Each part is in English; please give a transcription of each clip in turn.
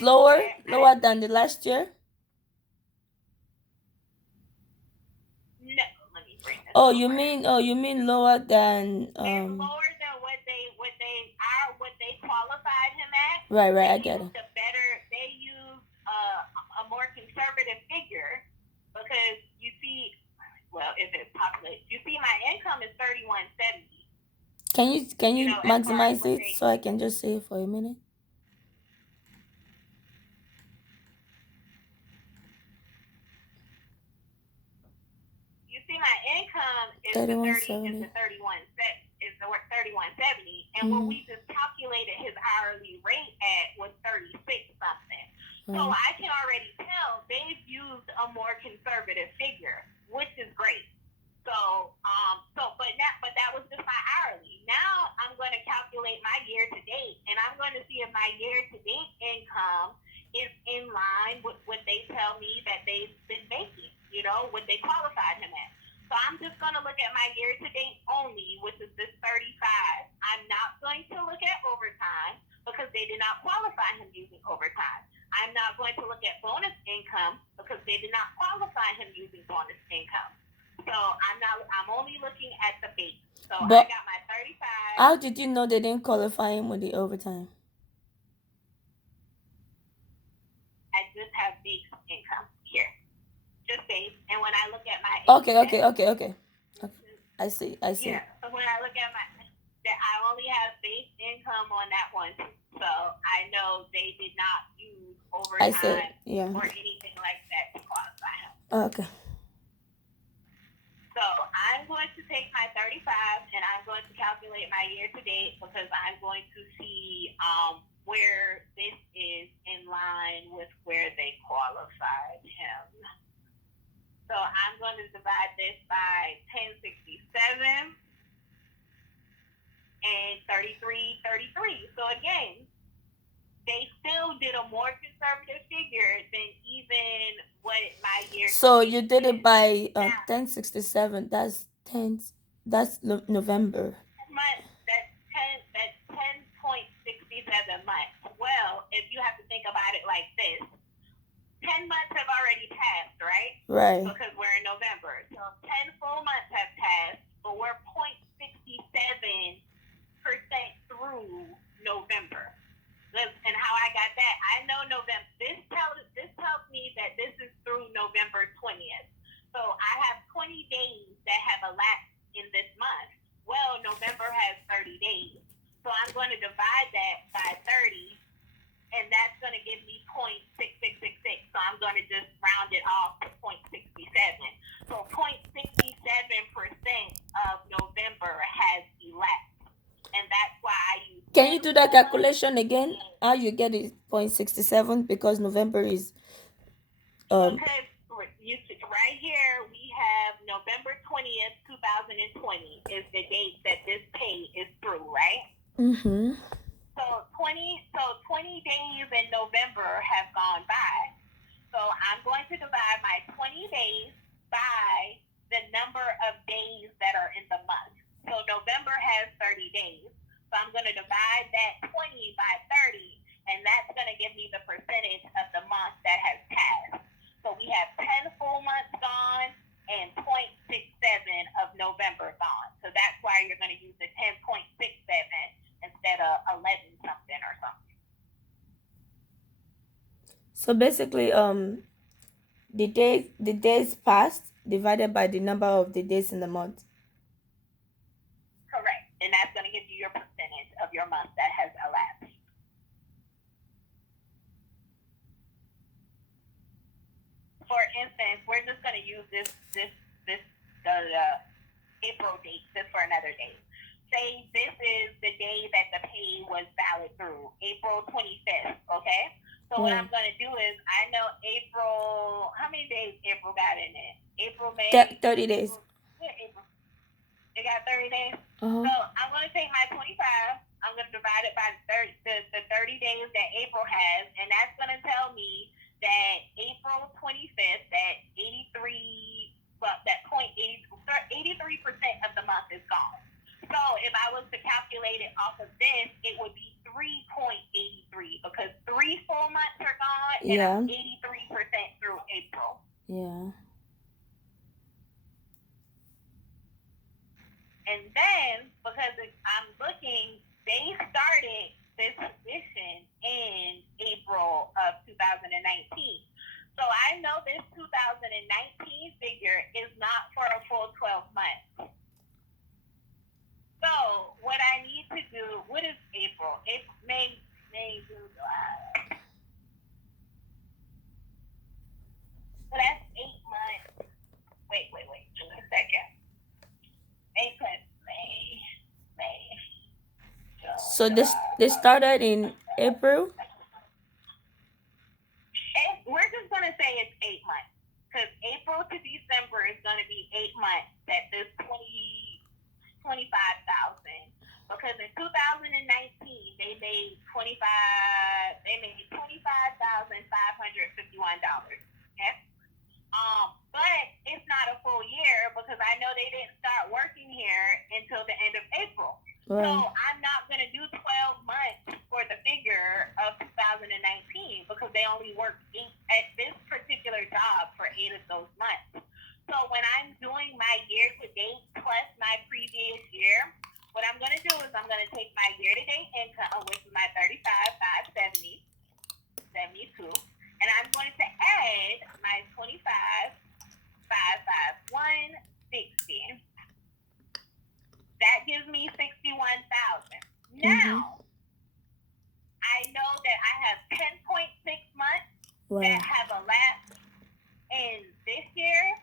Lower than the last year. No, let me bring this. Oh, you mean lower than It's lower than what they qualified him at. Right, I get it. They used a more conservative figure because you see, well, if it's populated, you see, my income is 3170. Can you maximize it so I can just say it for a minute? You see, my income is the 3170, and what we just calculated his hourly rate at was 36 something. So I can already tell they've used a more conservative figure, which is great. But that was just my hourly. Now I'm going to calculate my year to date, and I'm going to see if my year to date income is in line with what they tell me that they've been making. What they qualified him at. So I'm just going to look at my year to date only, which is this 35. I'm not going to look at overtime because they did not qualify him using overtime. I'm not going to look at bonus income because they did not qualify him using bonus income. So I'm only looking at the base. So I got my 35. How did you know they didn't qualify him with the overtime? I just have base income here. Just base. And when I look at my Okay. I see. Yeah. So when I look at I only have base income on that one. So I know they did not use overtime or anything like that to qualify him. Okay. So I'm going to take my 35 and I'm going to calculate my year to date because I'm going to see where this is in line with where they qualified him. So I'm going to divide this by 1067 and 3333. So again, they still did a more conservative figure than even what my year. So you did it by 1067. That's November. That's 10.67 months. Well, if you have to think about it like this, 10 months have already passed, right? Right. Because we're in November. So 10 full months have passed, but we're 0.67% through November. And how I got that, I know November. This tells me that this is through November 20th. So I have 20 days that have elapsed in this month. Well, November has 30 days. So I'm going to divide that by 30, and that's going to give me 0.6666. So I'm going to just round it off to 0.67. So 0.67% of November has elapsed. And that's why I use. Can you do that calculation again? How you get it 0.67 because November is Because right here we have November 20th, 2020 is the date that this pay is through, right? Mm-hmm. So 20 days in November have gone by. So I'm going to divide my 20 days by the number of days that are in the month. So November has 30 days. So I'm going to divide that 20 by 30, and that's going to give me the percentage of the month that has passed. So we have 10 full months gone and 0.67 of November gone. So that's why you're going to use the 10.67 instead of 11 something or something. So basically, the days passed divided by the number of the days in the month. Correct, and that's going to give you your percentage of your month that has elapsed. For instance, we're just going to use the April date just for another date. Say this is the day that the pay was valid through, April 25th, okay? So what I'm going to do is, I know April, how many days April got in it? April, May? 30 days. April. It got 30 days? Uh-huh. So I'm going to take my 25, I'm going to divide it by the 30 days that April has, and that's going to tell me that April 25th, that 83% of the month is gone. So if I was to calculate it off of this, it would be 3.83 because 3 full months are and I'm Yeah. 83% through April. Yeah. And then, because I'm looking, they started this position in April of 2019. So I know this 2019 figure is not for a full 12 months. So what I need to do, what is April? It's May, June, July. So that's 8 months. Wait. Just a second. April, May. June, So July. they started in April. We're just going to say it's 8 months. Because April to December is going to be 8 months at this 25,000. Because in 2019 they made $25,551. Okay? But it's not a full year because I know they didn't start working here until the end of April. Right. So I'm not going to do 12 months for the figure of 2019 because they only worked 8 at this particular job for 8 of those months. So when I'm doing my year-to-date plus my previous year, what I'm going to do is I'm going to take my year-to-date income, which is my 35,570, 72, and I'm going to add my 25,551.60. That gives me 61,000. Now, I know that I have 10.6 months that have elapsed in this year,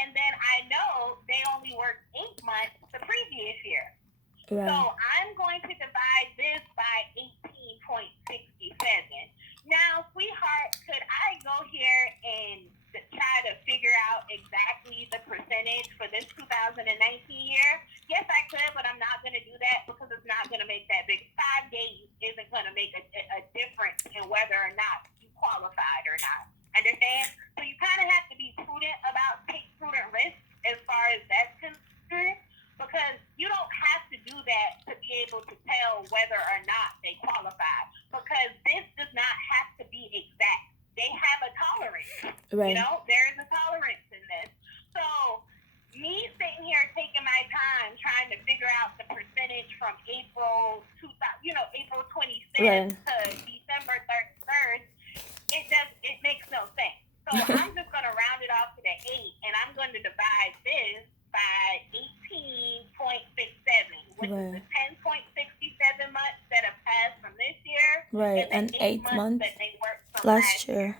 and then I know they only worked 8 months the previous year. Right. So I'm going to divide this by 18.67. Now, sweetheart, could I go here and try to figure out exactly the percentage for this 2019 year? Yes, I could, but I'm not going to do that because it's not going to make that big. 5 days isn't going to make a difference in whether or not you qualified or not. Understand? So you kind of have to be prudent about take prudent risks as far as that's concerned, because you don't have to do that to be able to tell whether or not they qualify, because this does not have to be exact. They have a tolerance. Right. You know, there is a tolerance in this. So me sitting here taking my time trying to figure out the percentage from April 26th to December 31st, it makes no sense. So I'm just going to round it off to the 8, and I'm going to divide this by 18.67, which is the 10.67 months that have passed from this year, and the 8 months months that they worked from last year.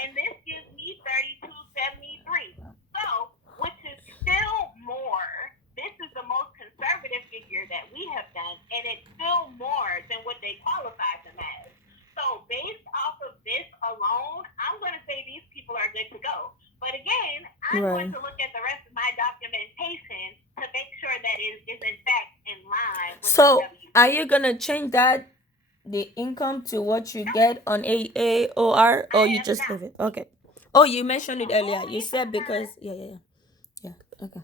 And this gives me 32.73. So, which is still more. This is the most conservative figure that we have done, and it's still more than what they qualified them as. So, based off of this alone, I'm going to say these people are good to go. But again, I'm going to look at the rest of my documentation to make sure that it is in fact in line with So, the are you going to change the income to what you get on AAOR, or you just leave it? Okay. Oh, you mentioned it earlier. You said because yeah. Okay.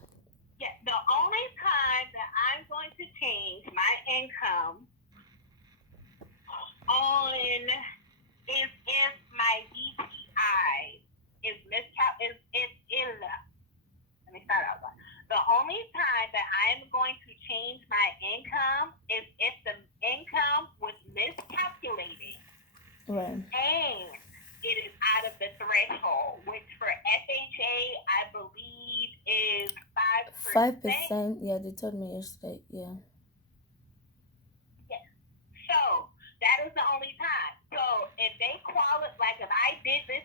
Yeah, the only time that I'm going to change my income on is if my DTI is let me start out. The only time that I'm going to change my income is if the income was miscalculated. Right. And it is out of the threshold, which for FHA, I believe is 5%. 5%. Yeah, they told me yesterday. Yeah. Yes. So that is the only time. So if they qualify, if I did this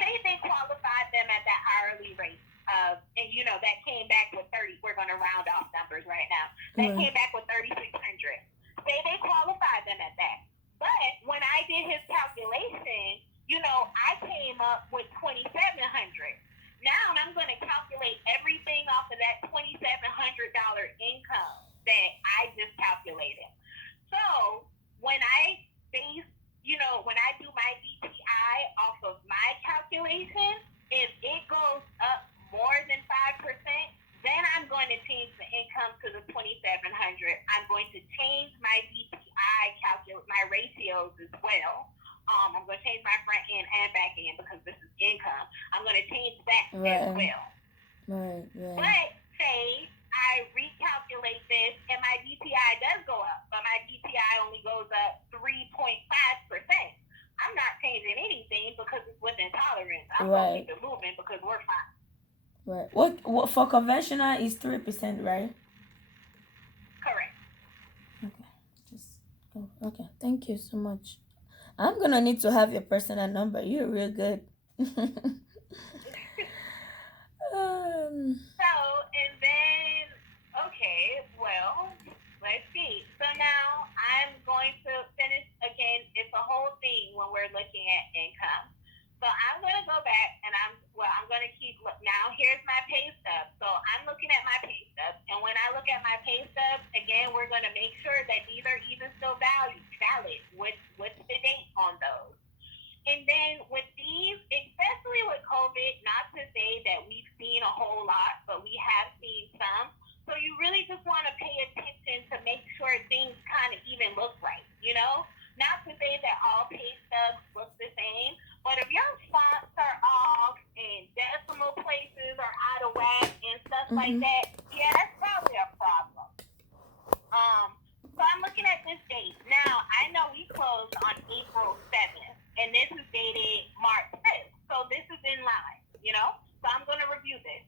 say they qualified them at that hourly rate, and that came back with 30. We're going to round off numbers right now. That came back with 3,600. Say they qualified them at that. But when I did his calculation, I came up with 2,700. Now I'm going to calculate everything off of that $2,700 income that I just calculated. So when I base, when I do my DTI off of my calculation, if it goes up more than 5%, then I'm going to change the income to the 2,700. I'm going to change my DTI my ratios as well. I'm going to change my front end and back as Right. well. Right. Right. But say I recalculate this and my DTI does go up, but my DTI only goes up 3.5%. I'm not changing anything because it's within tolerance. I'm going to Right. keep it moving because we're fine. Right. What for conventional is 3%, right? Correct. Okay. Just okay. Thank you so much. I'm gonna need to have your personal number. You're real good. um. So, and then, okay, well, let's see. So now I'm going to finish again. It's a whole thing when we're looking at income. So I'm going to go back and I'm going to keep, now here's my pay stub. So I'm looking at my pay stubs. And when I look at my pay stubs, again, we're going to make sure that these are even still valid. What's the date on those? And then with these, especially with COVID, not to say that we've seen a whole lot, but we have seen some. So you really just want to pay attention to make sure things kind of even look right, you know? Not to say that all pay stubs look the same, but if your fonts are off and decimal places are out of whack and stuff like that, yeah, that's probably a problem. So I'm looking at this date. Now, I know we closed on April 7th, and this is dated March 5th. So this is in line, you know? So I'm going to review this.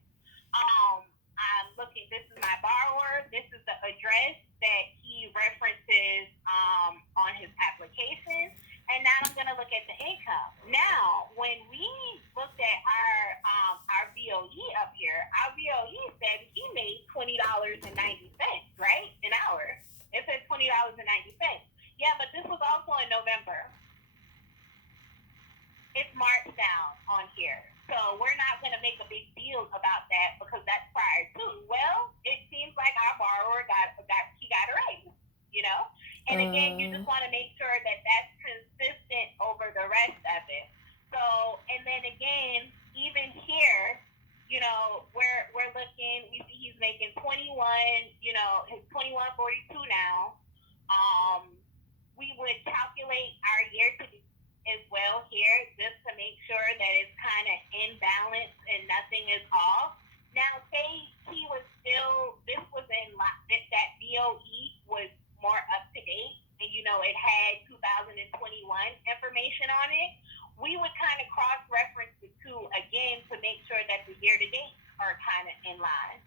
I'm looking, this is my borrower. This is the address that he references on his application. And now I'm going to look at the income. Now, when we looked at our VOE up here, our VOE said he made $20.90, right? An hour. It says $20.90. Yeah, but this was also in November. It's March down on here. So we're not going to make a big deal about that because that's prior to. Well, it seems like our borrower got a raise, you know? And again, you just want to make sure that that's consistent over the rest of it. So, and then again, even here, you know, we're looking, we see he's making 21, you know, his 21.42 now. We would calculate our year to date as well here just to make sure that it's kind of in balance and nothing is off. Now, say he was still, this was in, that VOE was more up to date and, you know, it had 2021 information on it, we would kind of cross-reference the two again to make sure that the year-to-date are kind of in line.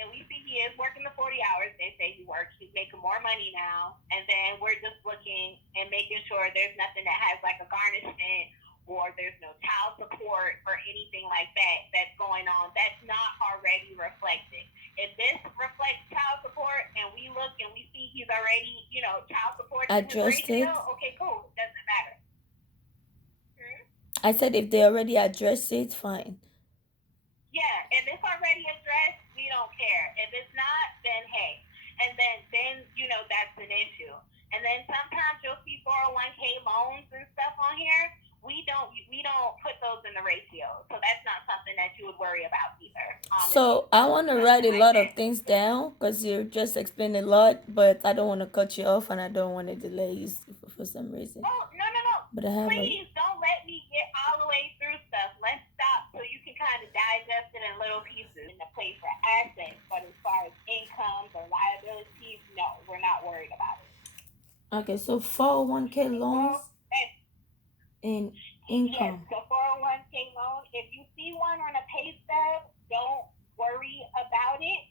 And we see he is working the 40 hours. They say he works. He's making more money now. And then we're just looking and making sure there's nothing that has like a garnishment or there's no child support or anything like that that's going on that's not already reflected. If this reflects child support and we look and we see he's already, you know, child support in his ratio, okay, cool. It doesn't matter. I said if they already address it, fine. Yeah, if it's already addressed, we don't care. If it's not, then hey. And then you know that's an issue. And then sometimes you'll see 401k loans and stuff on here. We don't put those in the ratio. So that's not something that you would worry about either. So I want to write a lot of things down because you just explained a lot, but I don't want to cut you off and I don't want to delay you for some reason. Oh, no. But I have Please don't let me get all the way through stuff. Let's stop so you can kind of digest it in little pieces in the place for assets. But as far as incomes or liabilities, no, we're not worried about it. Okay, so 401k loans and income. Yes, the 401k loan. If you see one on a pay stub, don't worry about it.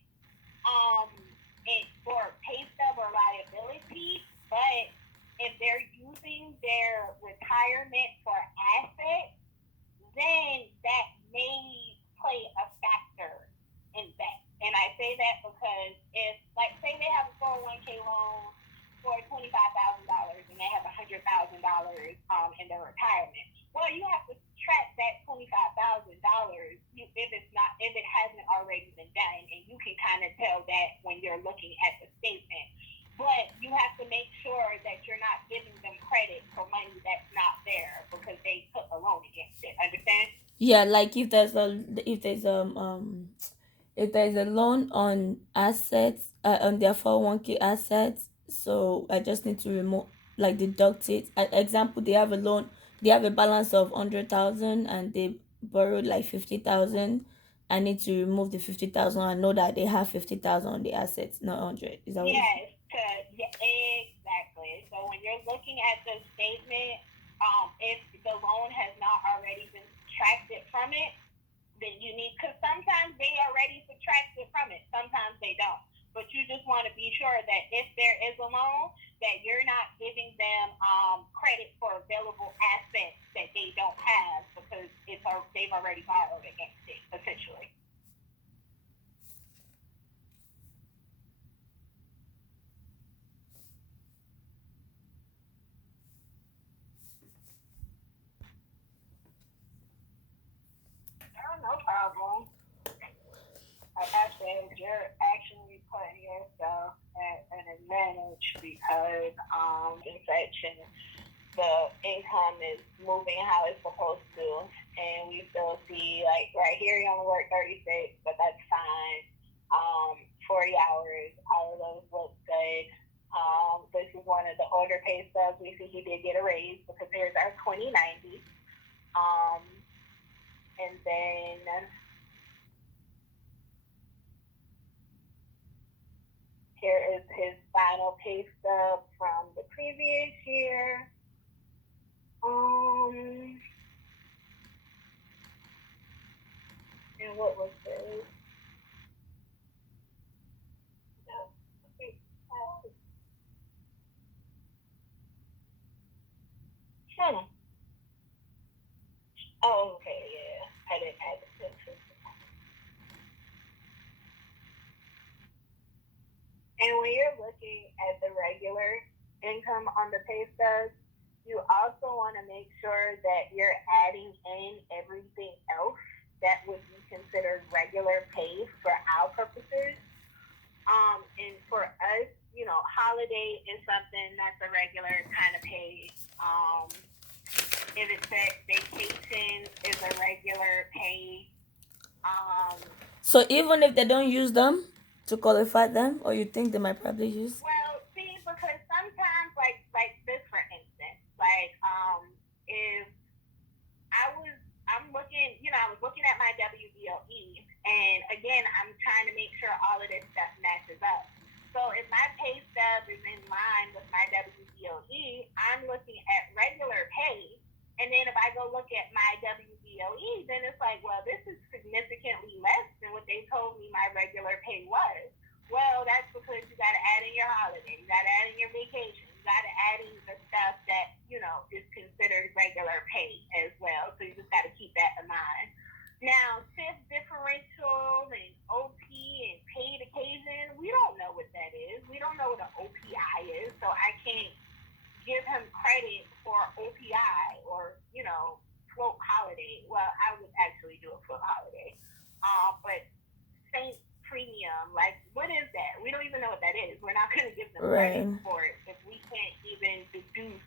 For pay stub or liability, but if they're using their retirement for assets, then that may play a factor in that. And I say that because if, like, say they have a 401k loan for $25,000 and they have $100,000 in their retirement, well, you have to track that $25,000 if it hasn't already been done, and you can kind of tell that when you're looking at the statement. But you have to make sure that you're not giving them credit for money that's not there because they took a loan against it. Understand? Yeah, like if there's a loan on assets on their 401k assets, so I just need to remove, like, deduct it. Example, they have a balance of 100,000 and they borrowed like 50,000, I need to remove the 50,000 and know that they have 50,000 on the assets, not 100. Is that what you Yes, yeah, exactly. So when you're looking at the statement, if the loan has not already been subtracted from it, then you need, because sometimes they already subtracted from it, sometimes they don't. But you just want to be sure that if there is a loan, that you're not giving them credit for available assets that they don't have because they've already borrowed against it, essentially. Oh, no problem. Like I said, you're actually putting yourself at an advantage because in section the income is moving how it's supposed to, and we still see like right here you only work 36, but that's fine. 40 hours, all of those look good. This is one of the older pay stubs. We see he did get a raise because here's our 2090. And then here is his final pay stub from the previous year. And what was this? Hmm. Oh, okay, yeah. I didn't have it. And when you're looking at the regular income on the pay stubs, you also want to make sure that you're adding in everything else that would be considered regular pay for our purposes. And for us, holiday is something that's a regular kind of pay. If it says vacation is a regular pay. Um, So even if they don't use them to qualify them, or you think they might probably use? well, see, because sometimes, like this, for instance, if I was looking at my WBOE, and again, I'm trying to make sure all of this stuff matches up. So if my pay stub is in line with my WBOE, I'm looking at regular pay. And then if I go look at my WBOE, then it's like, well, this is significantly less than what they told me my regular pay was. Well, that's because you got to add in your holiday, you got to add in your vacation, you got to add in the stuff that is considered regular pay as well. So you just got to keep that in mind. Now, shift differential and OP and paid occasion, we don't know what that is. We don't know what an OPI is, so I can't give him credit for OPI or float holiday. Well, I would actually do a float holiday, but Saint premium, like what is that? We don't even know what that is. We're not going to give them credit Right. for it if we can't even deduce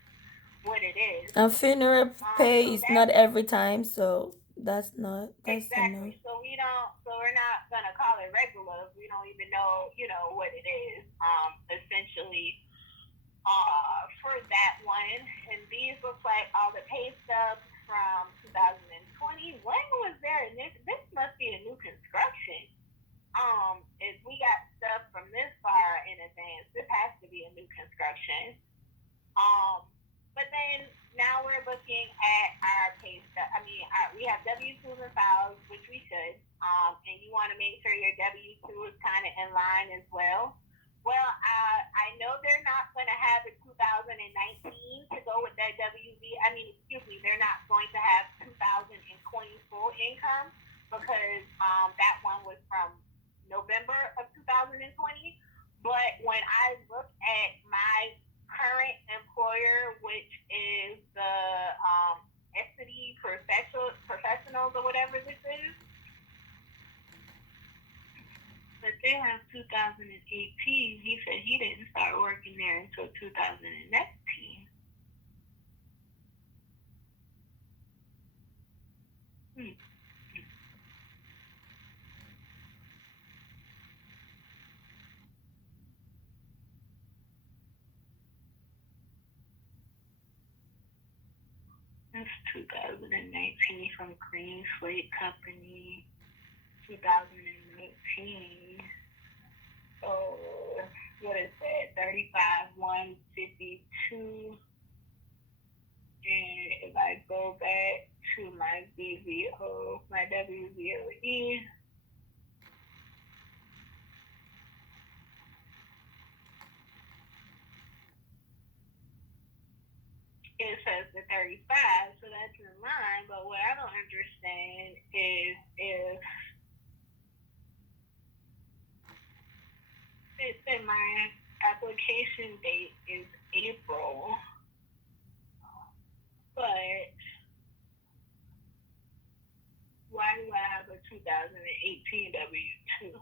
what it is. And funeral pay So is not that's every time, so that's a no. exactly. So we're not gonna call it regular. We don't even know, what it is. Essentially, for that one, and these look like all the pay stubs from 2020. When was there? This must be a new construction. If we got stuff from this far in advance, this has to be a new construction. But then now we're looking at our pay stub. I mean, we have W-2s and files, which we should. And you want to make sure your W-2 is kind of in line as well. Well, I know they're not going to have a 2019 to go with that WB. I mean, excuse me, they're not going to have 2020 full income because that one was from November of 2020. But when I look at my current employer, which is the Essity Professionals or whatever this is, but they have 2018. He said he didn't start working there until 2019. That's 2019 from Green Slate Company, 2019. So, what is that? 35,152. And if I go back to my VVO, my WVOE, it says the 35, so that's in line. But what I don't understand is if it said my application date is April, but why do I have a 2018 W-2?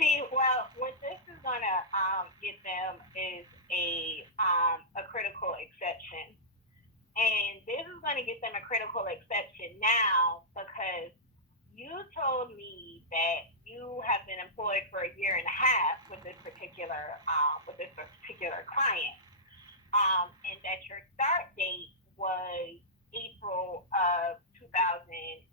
See, well, what this is gonna get them is a critical exception, and this is gonna get them a critical exception now because you told me that you have been employed for a year and a half with this particular client, and that your start date was April of 2019.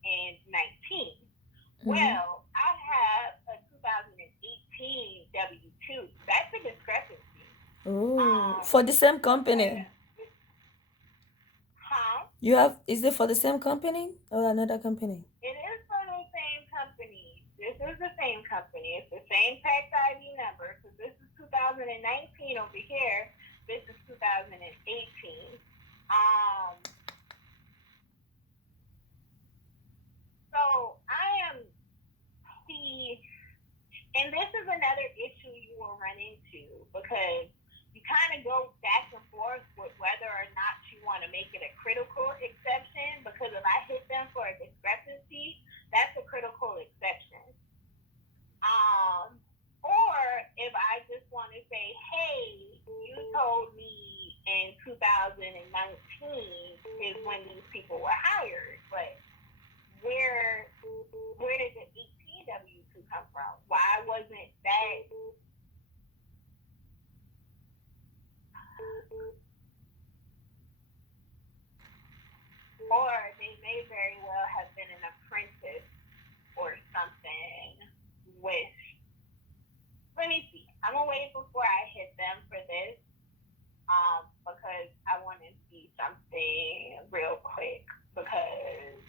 Well, I have a 2018 W-2. That's a discrepancy. Oh, for the same company. Huh? You have, is it for the same company or another company? It is for the same company. This is the same company. It's the same tax ID number. So this is 2019 over here. This is 2018. So I am and this is another issue you will run into because you kind of go back and forth with whether or not you want to make it a critical exception, because if I hit them for a discrepancy, that's a critical exception. Or if I just want to say, hey, you told me in 2019 is when these people were hired, but where did the 18 W-2 come from? Why wasn't that? Or they may very well have been an apprentice or something with. Let me see. I'm gonna wait before I hit them for this, because I want to see something real quick, because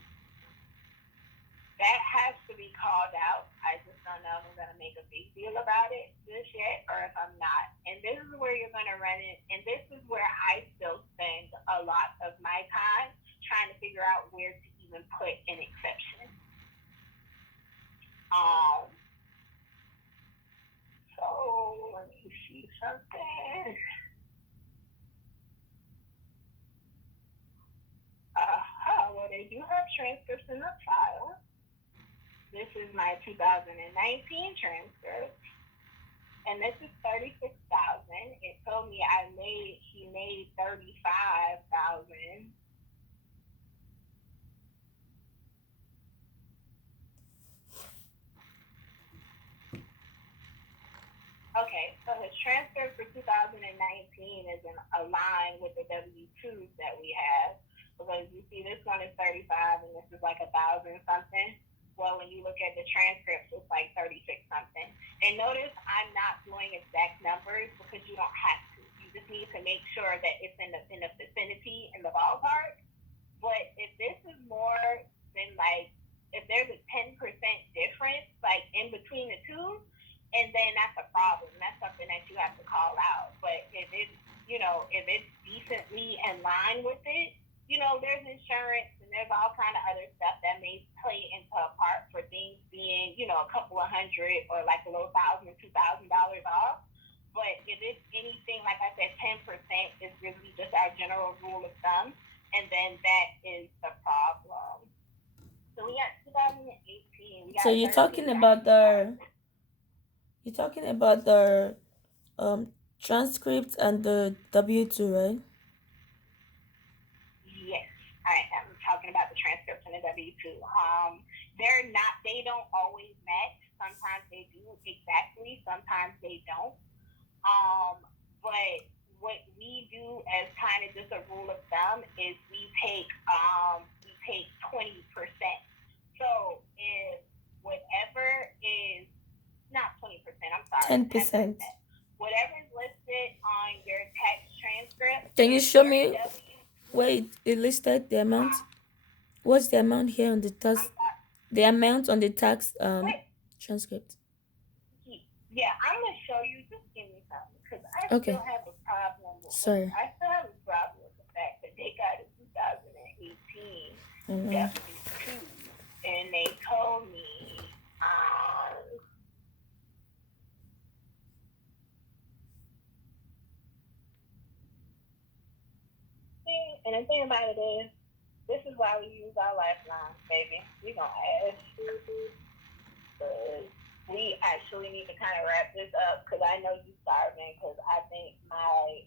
that has to be called out. I just don't know if I'm going to make a big deal about it just yet or if I'm not. And this is where you're going to run it. And this is where I still spend a lot of my time trying to figure out where to even put an exception. So let me see something. Well, they do have transcripts in the file. This is my 2019 transcript, and this is 36,000. It told me he made 35,000. Okay, so his transcript for 2019 is in line with the W-2s that we have, because you see this one is 35 and this is like 1,000 something. Well, when you look at the transcripts, it's like 36 something. And notice I'm not doing exact numbers because you don't have to. You just need to make sure that it's in the vicinity, in the ballpark. But if this is more than like, if there's a 10% difference, like in between the two, and then that's a problem. That's something that you have to call out. But $100 or like a little $1,000, $2,000 off. But if it's anything, like I said, 10% is really just our general rule of thumb, and then that is the problem. So we got 2018, we So got 13 documents. you're talking about the transcript and the W-2, right? Yes, I am talking about the transcripts and the W-2. They don't always match. Sometimes they do exactly, sometimes they don't. But what we do as kind of just a rule of thumb is we take 20%. So if whatever is not 20%, I'm sorry, 10%. 10%. Whatever is listed on your tax transcript Can you is show your me? Wait, it listed the amount. What's the amount here on the tax? I'm sorry. The amount on the tax Wait, transcript. yeah, I'm gonna show you. Just give me something, because I Okay. still have a problem with. Sorry. I still have a problem with the fact that they got a 2018 W-2, and they told me, and the thing about it is, this is why we use our lifelines, baby. We gonna ask. We actually need to kind of wrap this up, because I know you starving, because I think my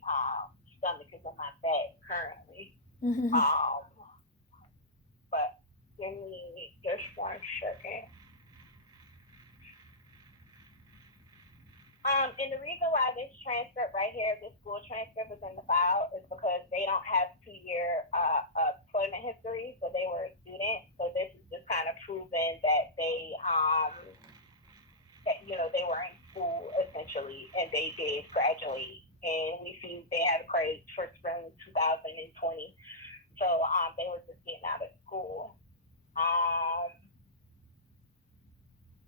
stomach is on my back currently. But give me just 1 second. And the reason why this transcript right here, this school transcript is in the file, is because they don't have 2-year employment history, so they were a student. So this is just kind of proving that they they were in school essentially, and they did graduate. And we see they had a credit for spring 2020. So they were just getting out of school.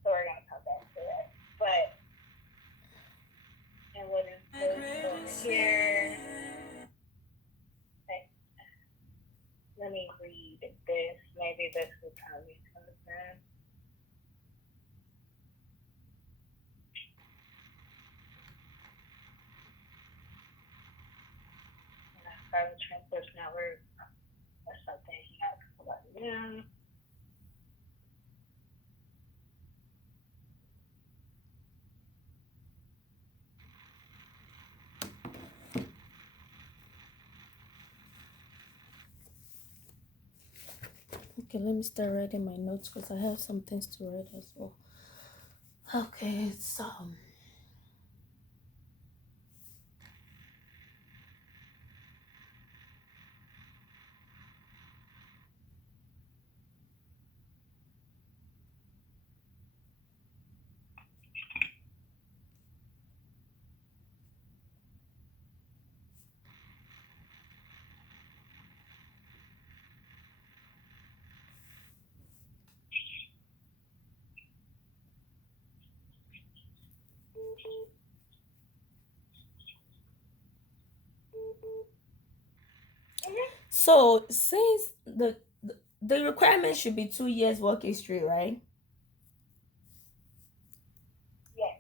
So we're gonna come back to that. But and what is this over here? Let me read this. Maybe this will tell me something. Private Transport Network or something. He has to pull up. Yeah. Okay, let me start writing my notes, because I have some things to write as well. Okay, so since the requirement should be 2 years work history, right? Yes.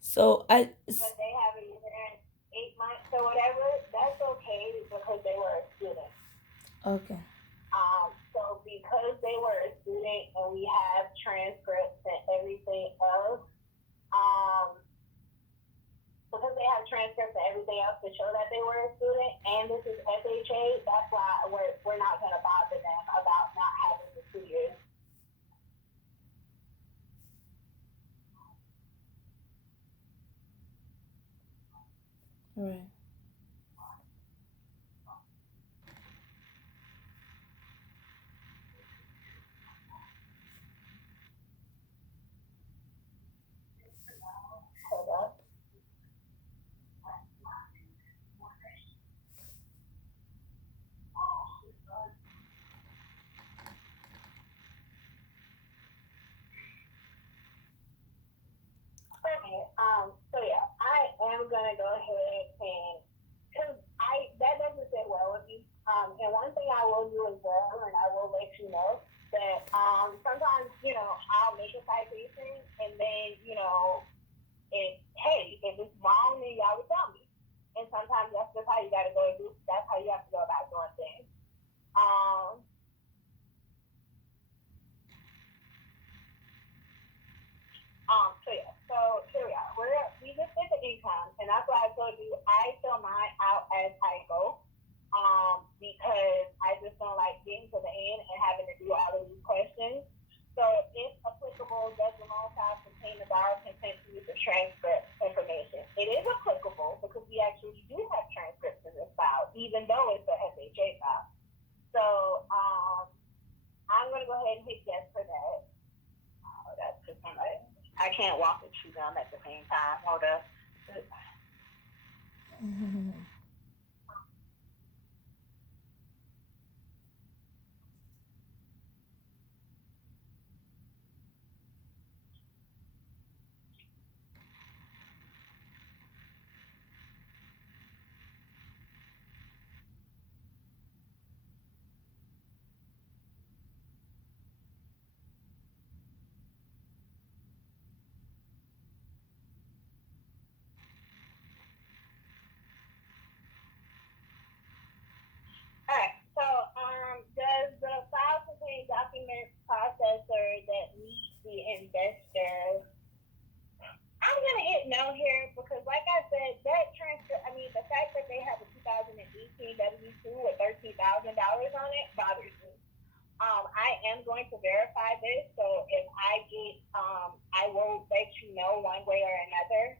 So But they have a year and 8 months or whatever. That's okay, because they were a student. Okay. So because they were a student and we have transcripts and everything else, because they have transcripts and everything else to show that they were a student, and this is FHA, that's why we're not going to bother them about not having the 2 years. Right. Hold up. Okay. So yeah, I am gonna go ahead and, because that doesn't sit well with me. And one thing I will do as well, and I will let you know that sometimes I'll make a citation, and then at the same time. Hold up. Alright, so does the file contain documents processor that meet the investor? I'm gonna hit no here because, like I said, that transfer. I mean, the fact that they have a 2018 W-2 with $13,000 on it bothers me. I am going to verify this, so if I get, I will let you know one way or another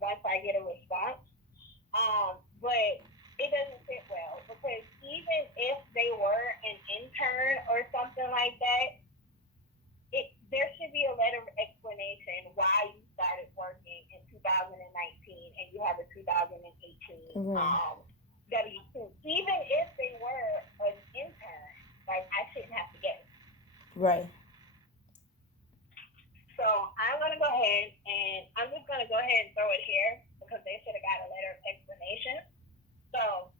once I get a response. But it doesn't sit well because even if they were an intern or something like that, there should be a letter of explanation why you started working in 2019 and you have a 2018 W-2. Even if they were an intern, like I shouldn't have to get it. Right. So I'm gonna go ahead and I'm just gonna go ahead and throw it here because they should have got a letter of explanation. So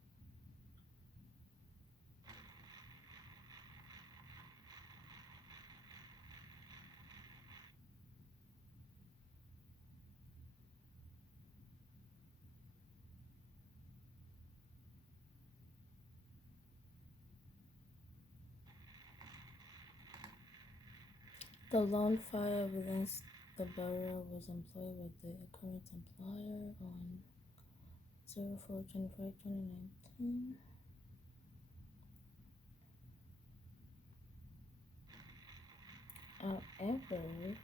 The loan filed against the borrower was employed with the current employer on 04/25/2019. However,